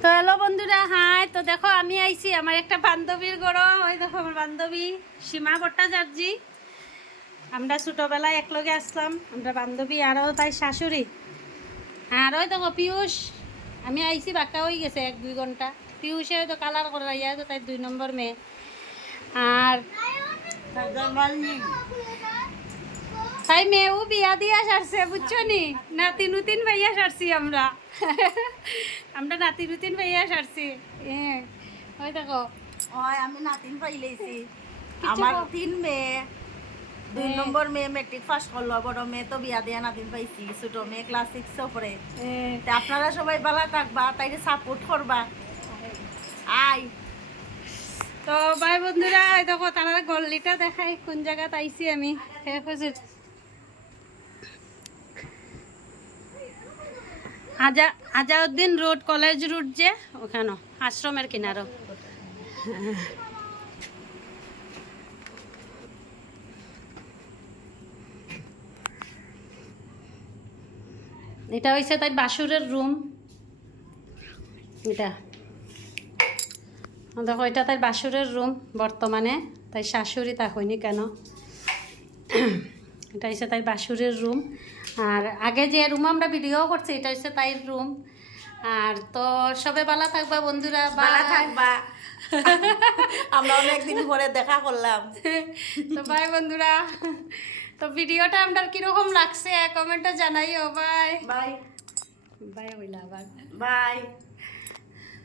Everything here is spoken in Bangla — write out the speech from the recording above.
তো হ্যালো বন্ধুরা, হাই। তো দেখো আমি আইছি আমার একটা বান্ধবীর ঘর। ওই দেখো আমার বান্ধবী সীমা ভট্টাচার্যী। আমরা ছোটোবেলায় একলগে আসলাম, আমরা বান্ধবী আরও তাই শাশুড়ি। আর ওই দেখো পিয়ুষ, আমি আইছি বাক্কা হয়ে গেছে 1-2 ঘন্টা। পিয়ুষে হয়তো কালার করাইয়া তো তাই 2 নম্বর মেয়ে। আর তাই মেয়েও বিয়া দিয়া সারছে, বুঝছো নি? নাতি নুতিন ভাইয়া সারছি আমরা। আমরা নাতি নুতিন ভাইয়া সারছি। হ্যাঁ, ওই দেখো ওই আমি নাতিন পাইলেছি। আমার 3 মেয়ে, 2 নম্বর মেয়ে মেট্রিক পাস করলো, বড় মেয়ে তো বিয়া দিয়া নাতিন পাইছি, ছোট মেয়ে ক্লাস 6 পড়ে। তা আপনারা সবাই ভালো থাকবা, তাইরে সাপোর্ট করবা। আই তো ভাই বন্ধুরা, এই দেখো তারা গল্লিটা দেখাই কোন জায়গাতে আইছি আমি। আজাউদ্দিন রোড, কলেজ রোড, যে ওখানে আশ্রমের কিনারো। এটা হয়েছে তাই বাসুরের রুম। এটা দেখো, এটা তাই বাসুরের রুম বর্তমানে। তাই শাশুড়ি তা হয়নি কেন। এটা হচ্ছে তাই বাসুরের রুম। আর আগে যে রুম আমরা ভিডিও করছি, এটা হচ্ছে তাই রুম। আর তো সবে ভালো থাকবা বন্ধুরা, ভালো থাকবা। আমরা অনেকদিন পরে দেখা করলাম। তো বাই বন্ধুরা। তো ভিডিওটা আপনার কিরকম লাগছে কমেন্টে জানাইও। বাই বাই বাই হইলা আবার বাই।